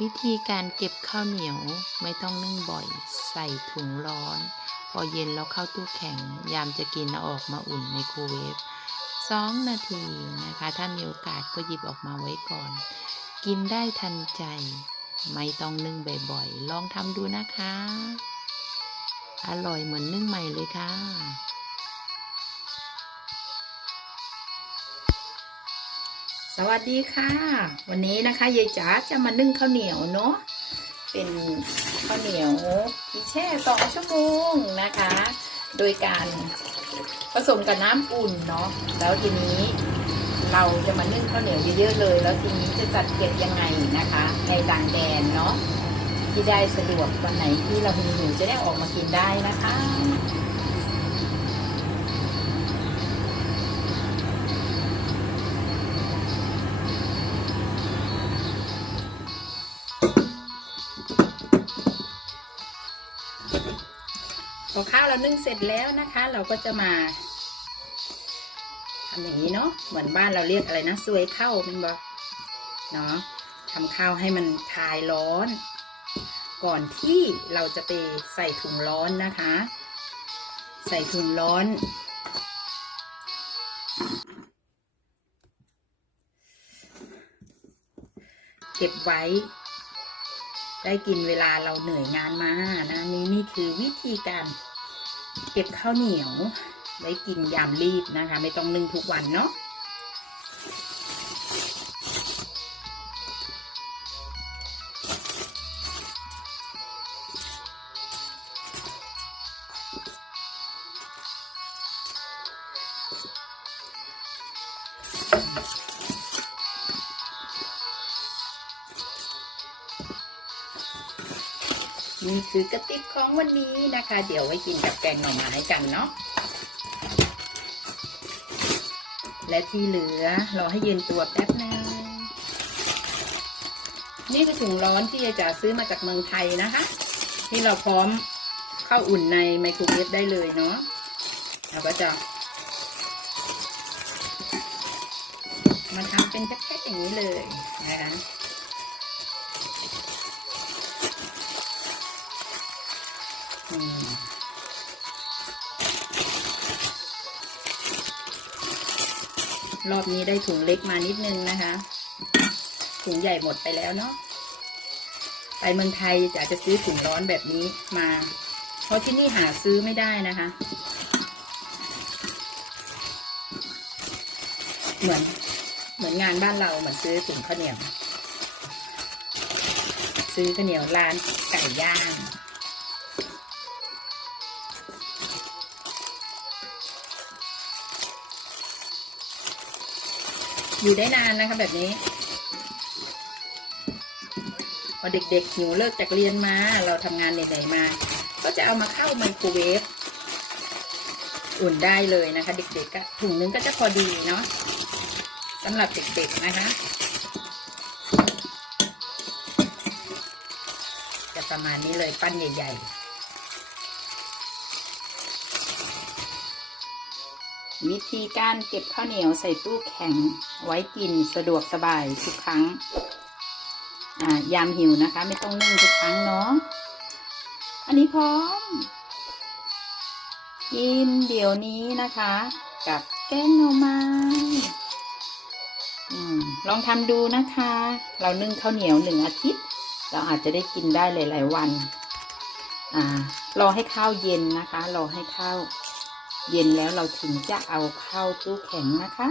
วิธีการเก็บข้าวเหนียวไม่ต้องนึ่งบ่อย ใส่ถุงร้อน พอเย็นแล้วเข้าตู้แข็ง ยามจะกินเอาออกมาอุ่นในโครเวฟสองนาทีนะคะ ถ้ามีโอกาสก็หยิบออกมาไว้ก่อน กินได้ทันใจ ไม่ต้องนึ่งบ่อยๆ ลองทำดูนะคะ อร่อยเหมือนนึ่งใหม่เลยค่ะ วัสดีค่ะ วันนี้นะคะยายจ๋าจะมานึ่งข้าวเหนียวเนาะเป็นข้าวเหนียวที่แช่สองชั่วโมงนะคะ โดยการผสมกับน้ำอุ่นเนาะแล้วทีนี้เราจะมานึ่งข้าวเหนียวเยอะๆเลย แล้วทีนี้จะจัดเก็บยังไงนะคะ ในต่างแดนเนาะที่ได้สะดวกวันไหนที่เรามีหิวจะได้ออกมากินได้นะคะ อข้าวเรานึ่งเสร็จแล้วนะคะ เราก็จะมาทำอย่างนี้เนาะเหมือนบ้านเราเรียกอะไรนะซวยข้าวเป็นบอกเนาะทำข้าวให้มันคลายร้อน ก่อนที่เราจะไปใส่ถุงร้อนนะคะ ใส่ถุงร้อน เก็บไว้ ได้กินเวลาเราเหนื่อยงานมานะนี่นี่คือวิธีการ เก็บข้าวเหนียวไว้กินยามรีบนะคะ ไม่ต้องนึ่งทุกวันเนาะ นี่คือกระติบของวันนี้นะคะ เดี๋ยวไว้กินกับแกงหน่อไม้กันเนาะและที่เหลือรอให้เย็นตัวแป๊บนึงนี่คือถุงร้อนที่ยายจ๋าซื้อมาจากเมืองไทยนะคะ ที่เราพร้อมเข้าอุ่นในไมโครเวฟได้เลยเนาะเราก็จะมาทำเป็นแพ็คๆอย่างนี้เลยนะ รอบนี้ได้ถุงเล็กมานิดนึงนะคะ ถุงใหญ่หมดไปแล้วเนาะไปเมืองไทยจะจะซื้อถุงร้อนแบบนี้มา เพราะที่นี่หาซื้อไม่ได้นะคะ เหมือนเหมือนงานบ้านเราเหมือนซื้อถุงข้าวเหนียว ซื้อข้าวเหนียวร้านไก่ย่าง อยู่ได้นานนะคะแบบนี้ พอเด็กๆหิวเลิกจากเรียนมา เราทำงานเหนื่อยๆมา ก็จะเอามาเข้าไมโครเวฟอุ่นได้เลยนะคะ เด็กๆก็ถุงนึงก็จะพอดีเนาะสำหรับเด็กๆนะคะ จะประมาณนี้เลยปั้นใหญ่ ๆ วิธีการเก็บข้าวเหนียวใส่ตู้แข็งไว้กินสะดวกสบายทุกครั้งอ่ายามหิวนะคะ ไม่ต้องนึ่งทุกครั้งเนาะอันนี้พร้อม กินเดี๋ยวนี้นะคะ กับแกงหน่อไม้ลองทำดูนะคะ เรานึ่งข้าวเหนียวหนึ่งอาทิตย์ เราอาจจะได้กินได้หลาย ๆ วันอรอให้ข้าวเย็นนะคะ รอให้ข้าว เย็นแล้วเราถึงจะเอาเข้าตู้แข็งนะคะ